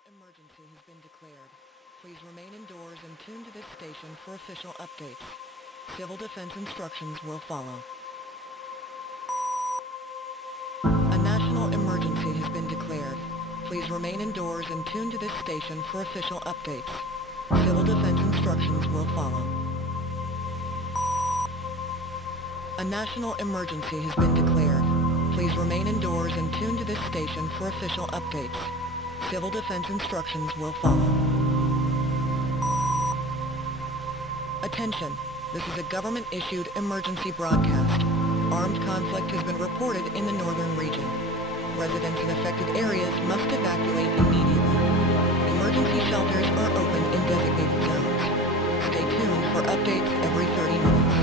national emergency has been declared. Please remain indoors and tune to this station for official updates. Civil defense instructions will follow. A national emergency has been declared. Please remain indoors and tune to this station for official updates. Civil defense instructions will follow. A national emergency has been declared. Please remain indoors and tune to this station for official updates. Civil defense instructions will follow. Attention, this is a government-issued emergency broadcast. Armed conflict has been reported in the northern region. Residents in affected areas must evacuate immediately. Emergency shelters are open in designated zones. Stay tuned for updates every 30 minutes.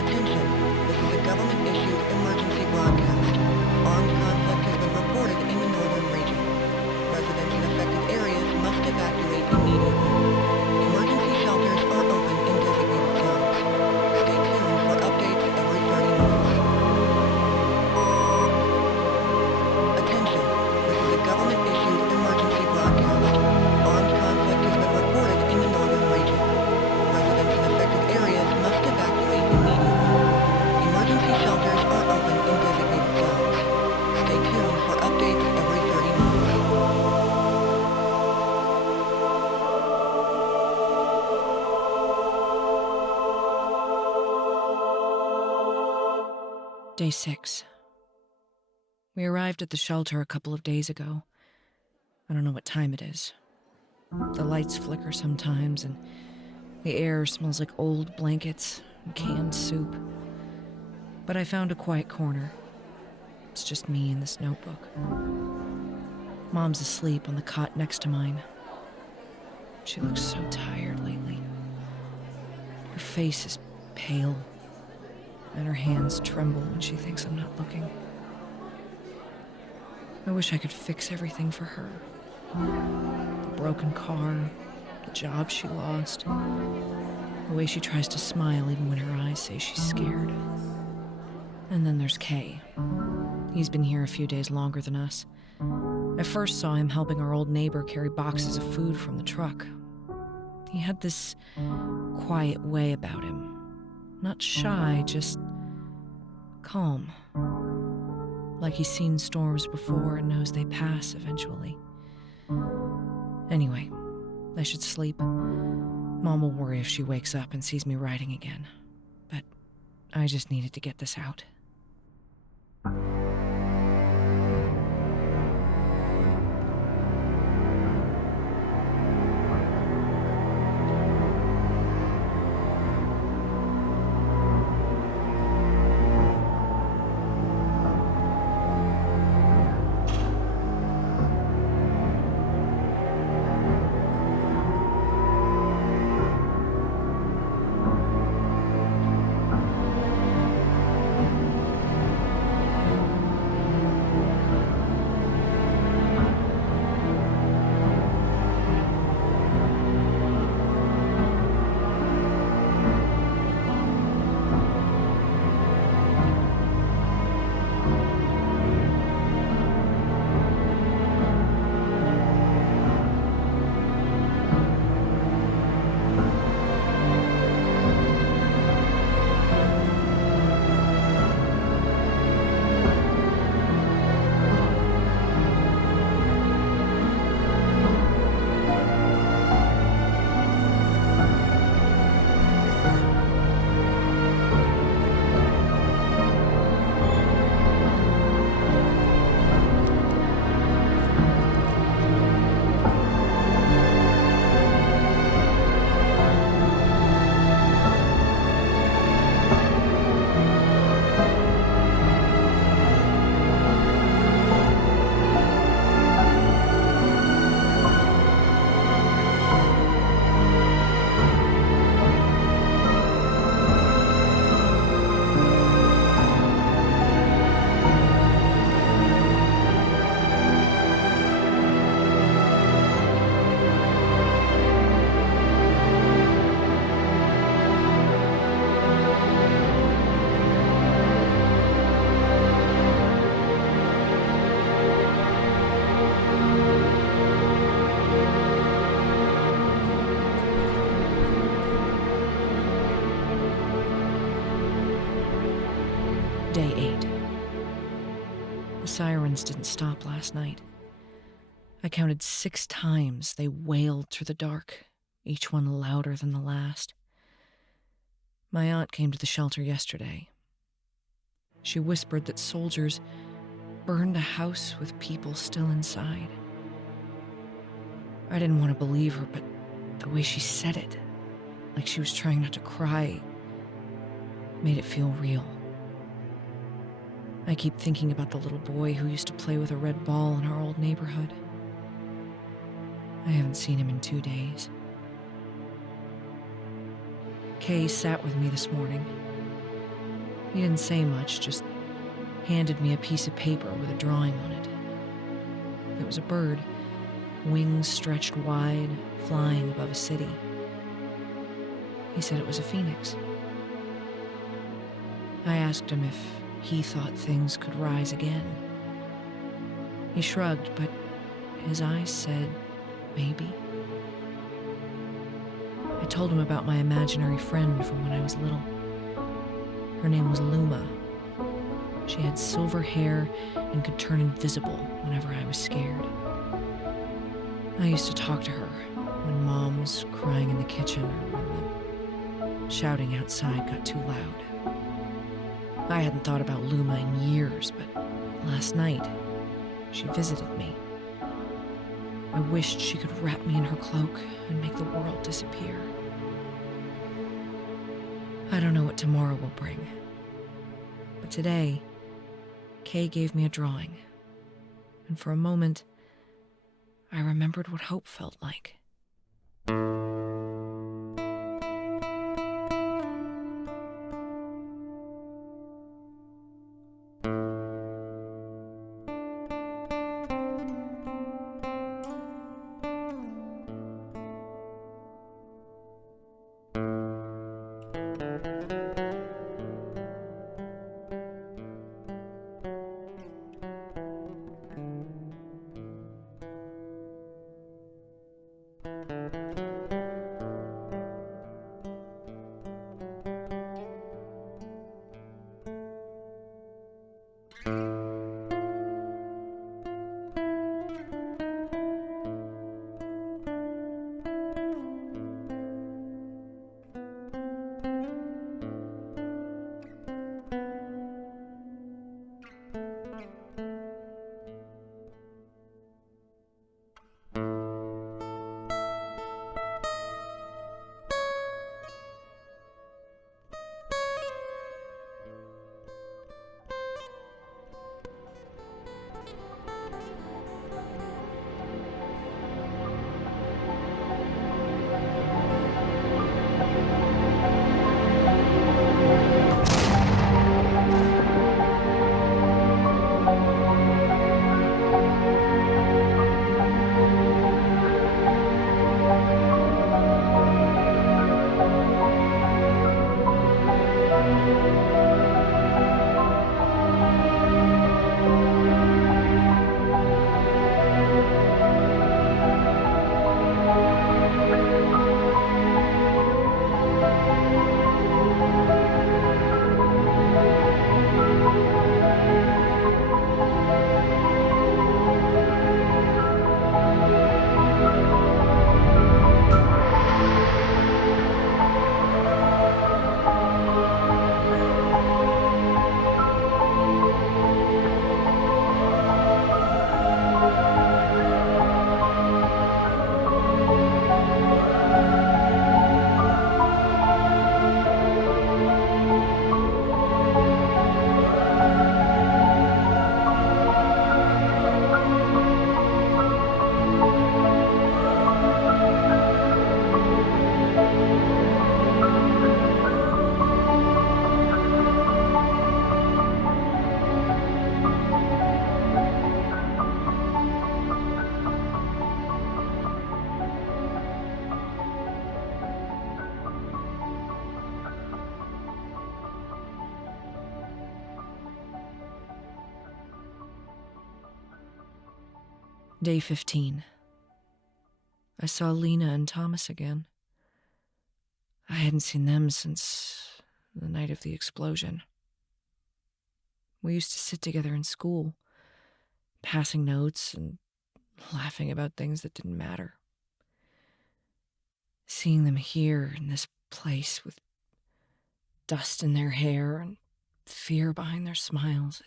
Attention, this is a government-issued emergency broadcast. Armed conflict has been reported in the northern region. Residents in affected areas must evacuate immediately. Emergency shelters are open in designated zones. Stay tuned for updates every 30 minutes. Attention, this is a government-issued emergency broadcast. Armed conflict has been reported in the northern region. Residents in affected areas must evacuate immediately. Emergency shelters are open in designated zones. Stay tuned for updates every 30 minutes. Day 6. We arrived at the shelter a couple of days ago. I don't know what time it is. The lights flicker sometimes, and the air smells like old blankets and canned soup. But I found a quiet corner. It's just me and this notebook. Mom's asleep on the cot next to mine. She looks so tired lately. Her face is pale, and her hands tremble when she thinks I'm not looking. I wish I could fix everything for her. The broken car, the job she lost, the way she tries to smile even when her eyes say she's scared. And then there's Kay. He's been here a few days longer than us. I first saw him helping our old neighbor carry boxes of food from the truck. He had this quiet way about him. Not shy, just calm. Like he's seen storms before and knows they pass eventually. Anyway, I should sleep. Mom will worry if she wakes up and sees me writing again. But I just needed to get this out. The sirens didn't stop last night. I counted 6 times they wailed through the dark, each one louder than the last. My aunt came to the shelter yesterday. She whispered that soldiers burned a house with people still inside. I didn't want to believe her, but the way she said it, like she was trying not to cry, made it feel real. I keep thinking about the little boy who used to play with a red ball in our old neighborhood. I haven't seen him in 2 days. Kay sat with me this morning. He didn't say much, just handed me a piece of paper with a drawing on it. It was a bird, wings stretched wide, flying above a city. He said it was a phoenix. I asked him if he thought things could rise again. He shrugged, but his eyes said, maybe. I told him about my imaginary friend from when I was little. Her name was Luma. She had silver hair and could turn invisible whenever I was scared. I used to talk to her when Mom was crying in the kitchen or when the shouting outside got too loud. I hadn't thought about Luma in years, but last night, she visited me. I wished she could wrap me in her cloak and make the world disappear. I don't know what tomorrow will bring, but today, Kay gave me a drawing, and for a moment, I remembered what hope felt like. Day 15. I saw Lena and Thomas again. I hadn't seen them since the night of the explosion. We used to sit together in school, passing notes and laughing about things that didn't matter. Seeing them here in this place with dust in their hair and fear behind their smiles,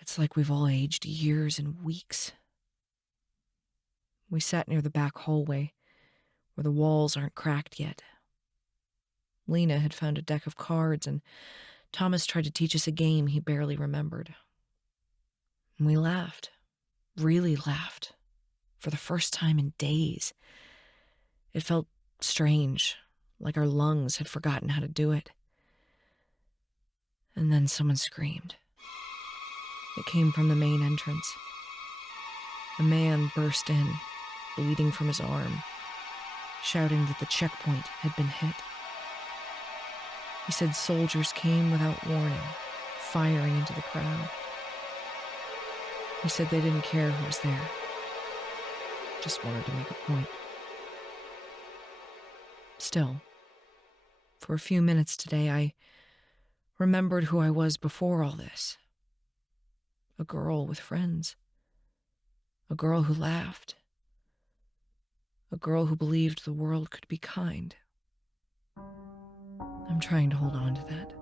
it's like we've all aged years and weeks. We sat near the back hallway, where the walls aren't cracked yet. Lena had found a deck of cards, and Thomas tried to teach us a game he barely remembered. And we laughed, really laughed, for the first time in days. It felt strange, like our lungs had forgotten how to do it. And then someone screamed. It came from the main entrance. A man burst in, bleeding from his arm, shouting that the checkpoint had been hit. He said soldiers came without warning, firing into the crowd. He said they didn't care who was there, just wanted to make a point. Still, for a few minutes today, I remembered who I was before all this. A girl with friends. A girl who laughed. A girl who believed the world could be kind. I'm trying to hold on to that.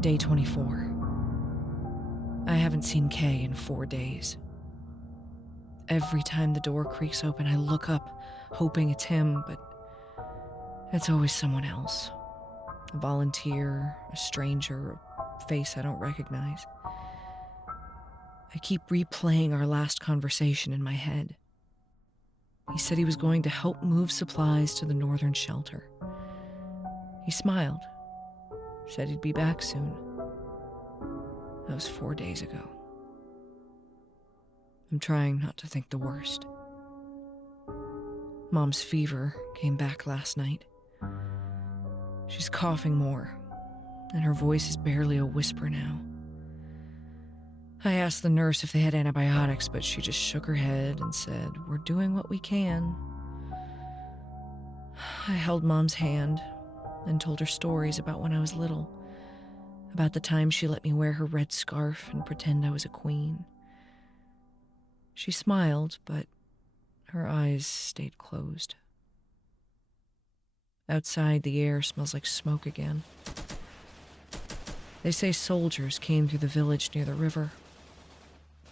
Day 24. I haven't seen Kay in 4 days. Every time the door creaks open, I look up, hoping it's him, but it's always someone else. A volunteer, a stranger, face I don't recognize. I keep replaying our last conversation in my head. He said he was going to help move supplies to the northern shelter. He smiled, said he'd be back soon. That was 4 days ago. I'm trying not to think the worst. Mom's fever came back last night. She's coughing more, and her voice is barely a whisper now. I asked the nurse if they had antibiotics, but she just shook her head and said, "We're doing what we can." I held Mom's hand and told her stories about when I was little, about the time she let me wear her red scarf and pretend I was a queen. She smiled, but her eyes stayed closed. Outside, the air smells like smoke again. They say soldiers came through the village near the river,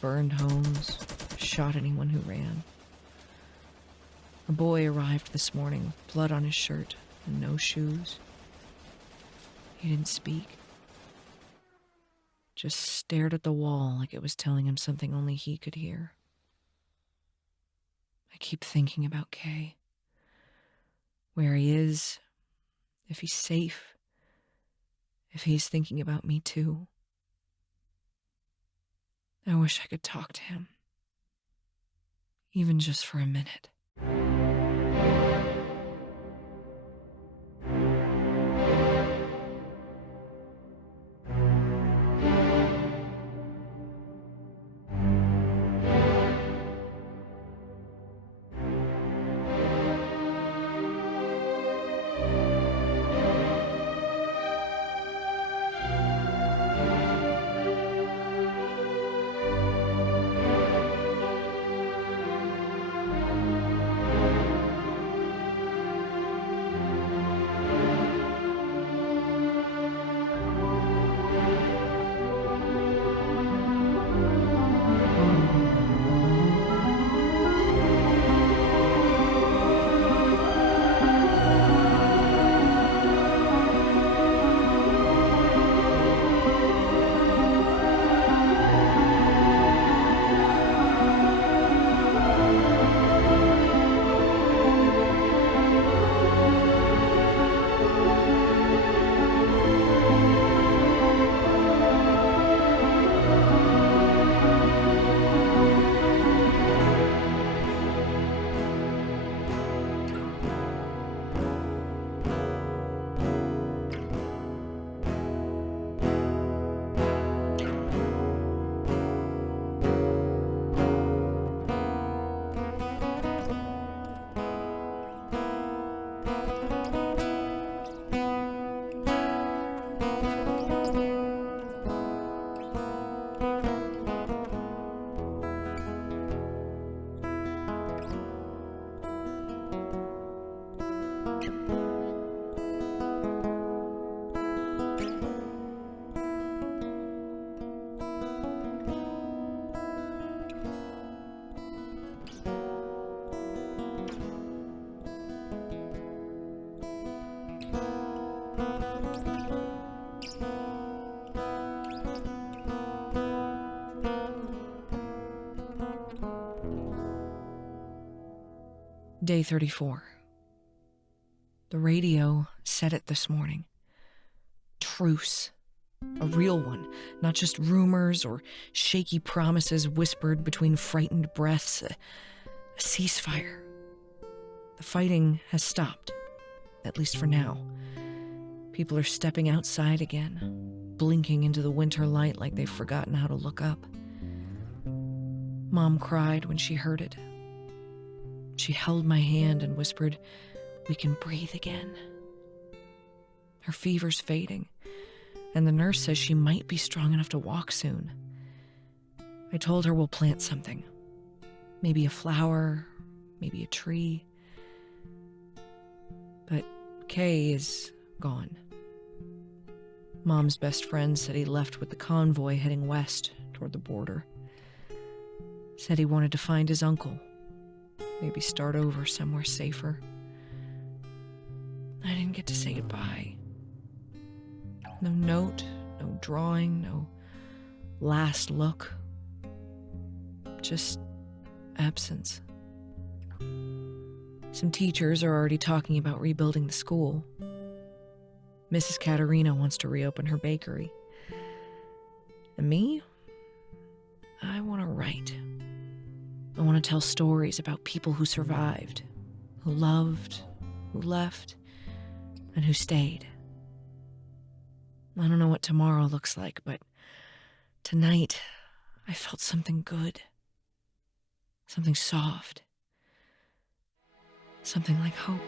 burned homes, shot anyone who ran. A boy arrived this morning with blood on his shirt and no shoes. He didn't speak, just stared at the wall like it was telling him something only he could hear. I keep thinking about Kay, where he is, if he's safe, if he's thinking about me too. I wish I could talk to him, even just for a minute. Day 34. The radio said it this morning. Truce. A real one, not just rumors or shaky promises whispered between frightened breaths. A ceasefire. The fighting has stopped, at least for now. People are stepping outside again, blinking into the winter light like they've forgotten how to look up. Mom cried when she heard it. She held my hand and whispered, "We can breathe again." Her fever's fading, and the nurse says she might be strong enough to walk soon. I told her we'll plant something. Maybe a flower, maybe a tree. But Kay is gone. Mom's best friend said he left with the convoy heading west toward the border. Said he wanted to find his uncle. Maybe start over somewhere safer. I didn't get to say goodbye. No note, no drawing, no last look. Just absence. Some teachers are already talking about rebuilding the school. Mrs. Katerina wants to reopen her bakery. And me? I want to write. I want to tell stories about people who survived, who loved, who left, and who stayed. I don't know what tomorrow looks like, but tonight I felt something good. Something soft. Something like hope.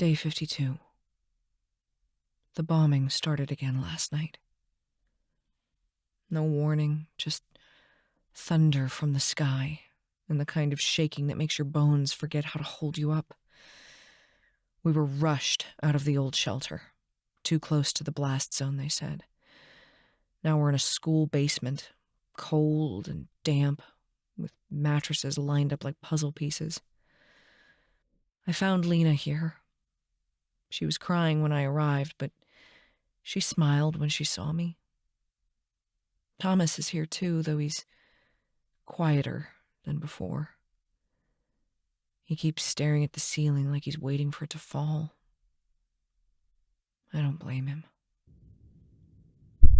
Day 52. The bombing started again last night. No warning, just thunder from the sky, and the kind of shaking that makes your bones forget how to hold you up. We were rushed out of the old shelter. Too close to the blast zone, they said. Now we're in a school basement, cold and damp, with mattresses lined up like puzzle pieces. I found Lena here. She was crying when I arrived, but she smiled when she saw me. Thomas is here too, though he's quieter than before. He keeps staring at the ceiling like he's waiting for it to fall. I don't blame him.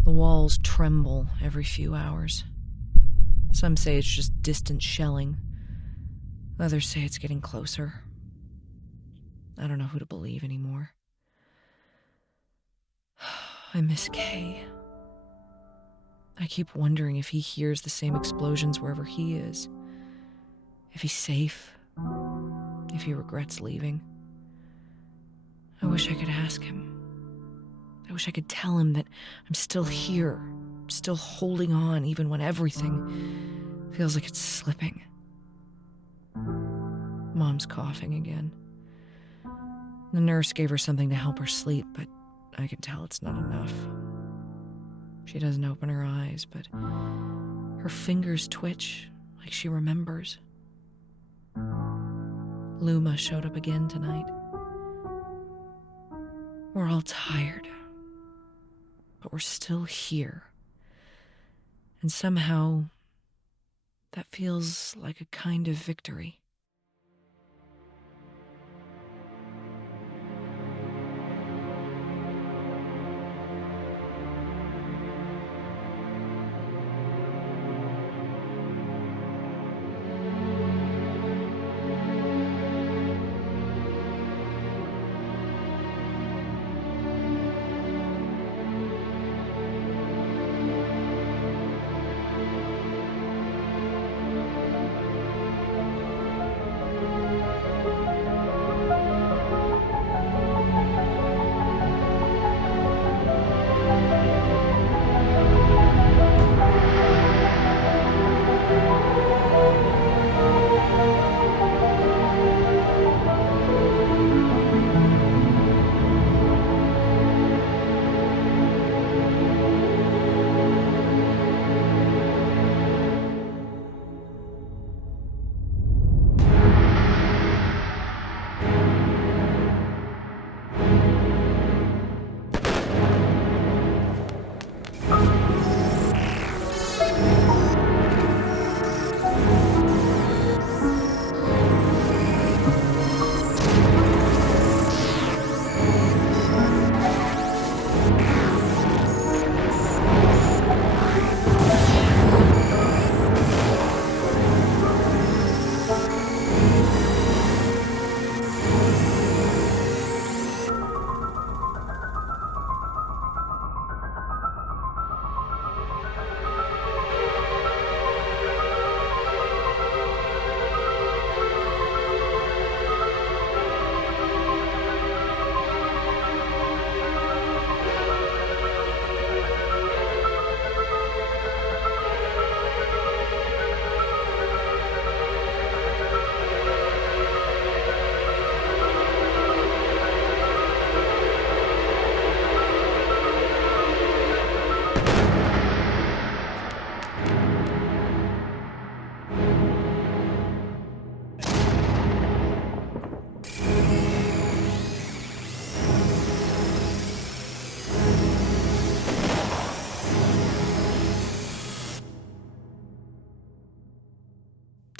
The walls tremble every few hours. Some say it's just distant shelling. Others say it's getting closer. I don't know who to believe anymore. I miss Kay. I keep wondering if he hears the same explosions wherever he is. If he's safe. If he regrets leaving. I wish I could ask him. I wish I could tell him that I'm still here, still holding on even when everything feels like it's slipping. Mom's coughing again. The nurse gave her something to help her sleep, but I can tell it's not enough. She doesn't open her eyes, but her fingers twitch like she remembers. Luma showed up again tonight. We're all tired, but we're still here. And somehow, that feels like a kind of victory.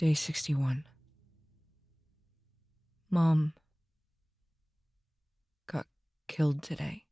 Day 61. Mom got killed today.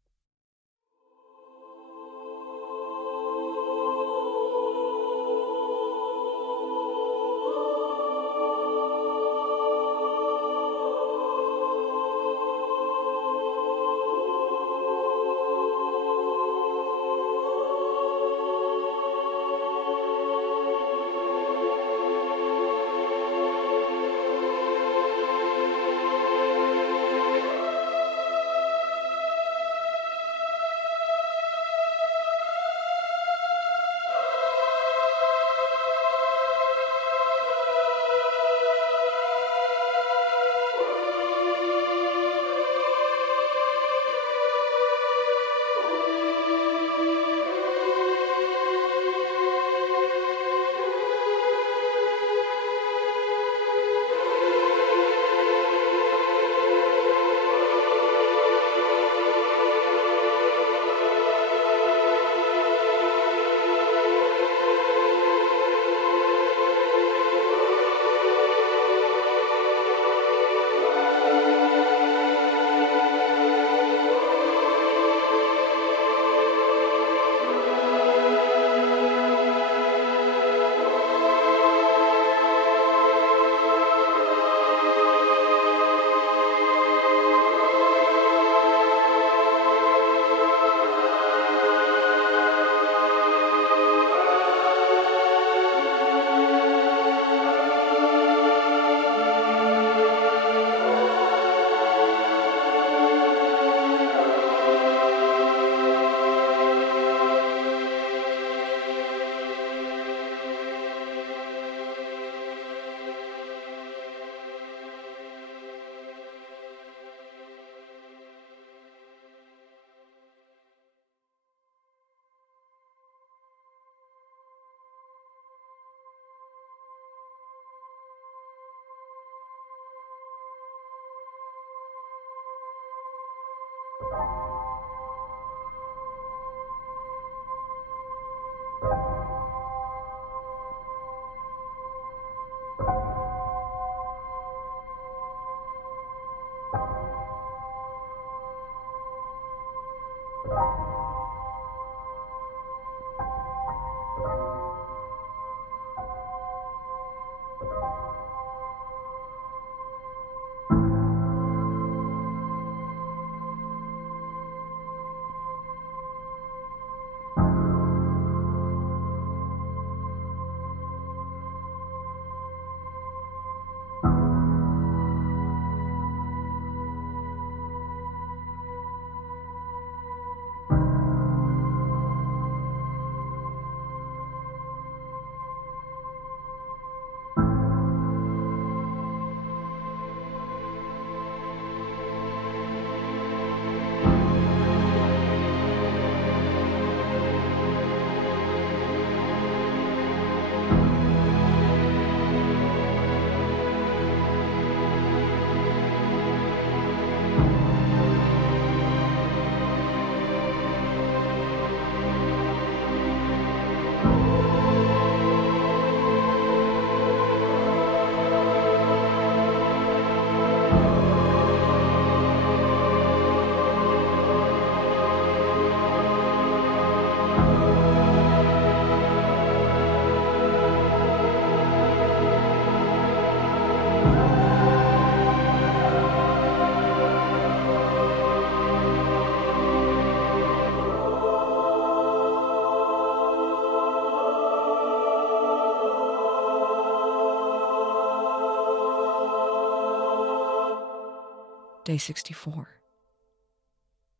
Day 64.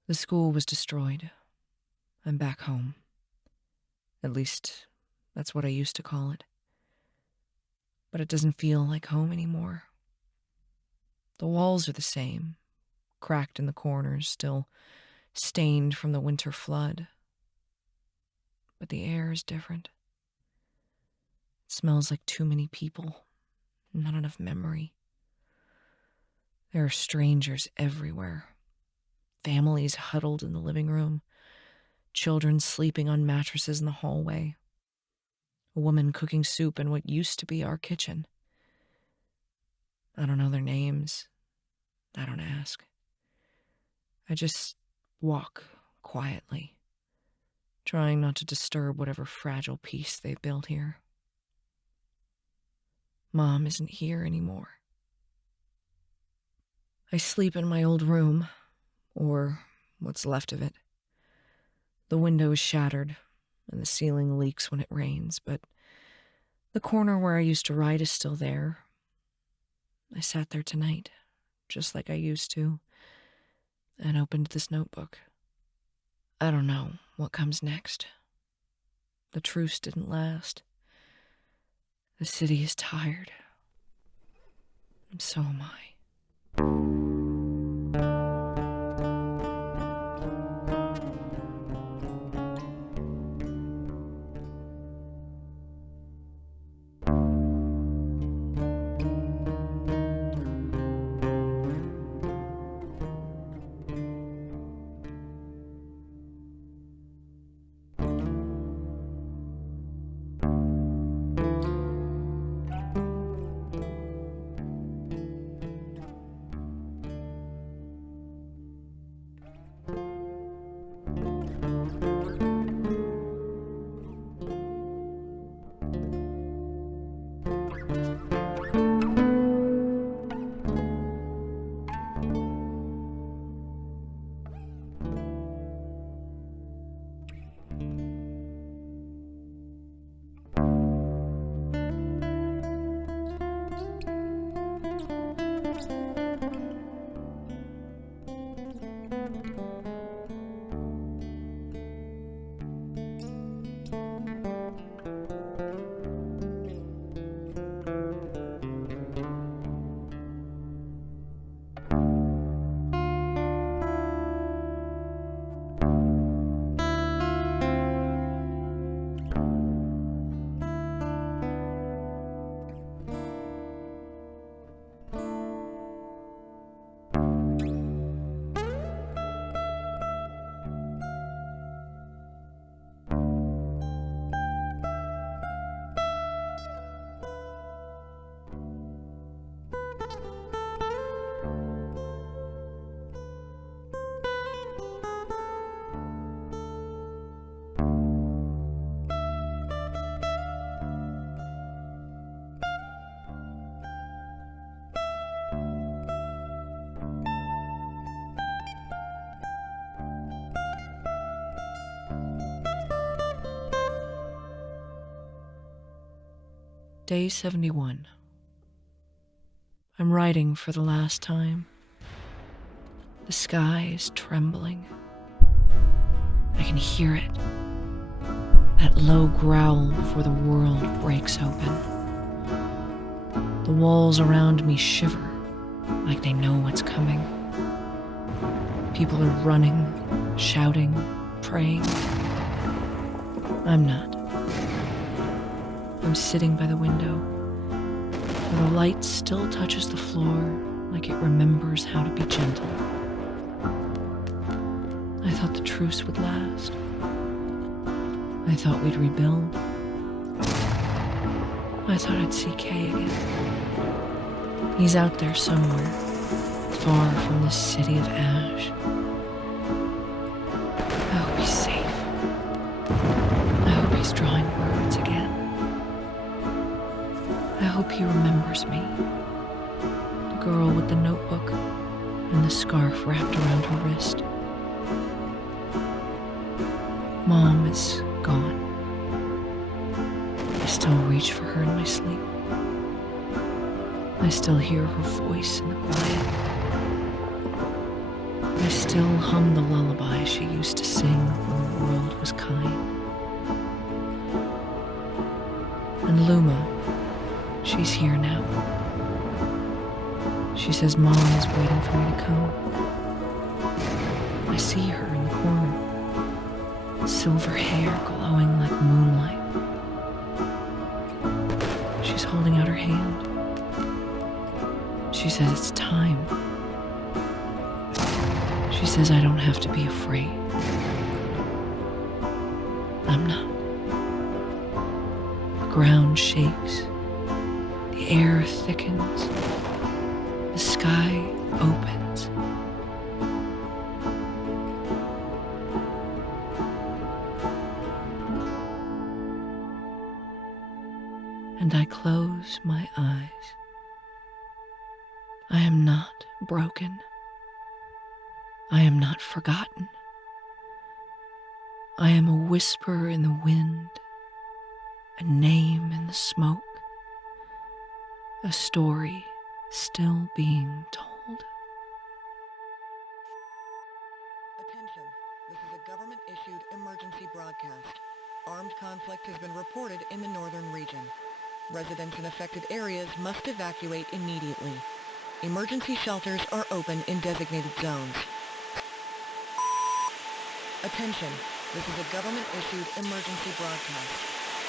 The school was destroyed. I'm back home. At least, that's what I used to call it. But it doesn't feel like home anymore. The walls are the same, cracked in the corners, still stained from the winter flood. But the air is different. It smells like too many people, not enough memory. There are strangers everywhere. Families huddled in the living room. Children sleeping on mattresses in the hallway. A woman cooking soup in what used to be our kitchen. I don't know their names. I don't ask. I just walk quietly, trying not to disturb whatever fragile peace they've built here. Mom isn't here anymore. I sleep in my old room, or what's left of it. The window is shattered, and the ceiling leaks when it rains, but the corner where I used to write is still there. I sat there tonight, just like I used to, and opened this notebook. I don't know what comes next. The truce didn't last. The city is tired. And so am I. Day 71. I'm writing for the last time. The sky is trembling. I can hear it. That low growl before the world breaks open. The walls around me shiver like they know what's coming. People are running, shouting, praying. I'm not. I'm sitting by the window, where the light still touches the floor like it remembers how to be gentle. I thought the truce would last. I thought we'd rebuild. I thought I'd see Kay again. He's out there somewhere, far from this city of ash. I hope he's safe. I hope he's drawing words again. I hope he remembers me. The girl with the notebook and the scarf wrapped around her wrist. Mom is gone. I still reach for her in my sleep. I still hear her voice in the quiet. I still hum the lullaby she used to sing when the world was kind. And Luma, she's here now. She says Mom is waiting for me to come. I see her in the corner. Silver hair glowing like moonlight. She's holding out her hand. She says it's time. She says I don't have to be afraid. I'm not. The ground shakes. The air thickens. The sky opens. And I close my eyes. I am not broken. I am not forgotten. I am a whisper in the wind, a name in the smoke, a story still being told. Attention, this is a government-issued emergency broadcast. Armed conflict has been reported in the northern region. Residents in affected areas must evacuate immediately. Emergency shelters are open in designated zones. Attention, this is a government-issued emergency broadcast.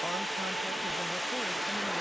Armed conflict has been reported in the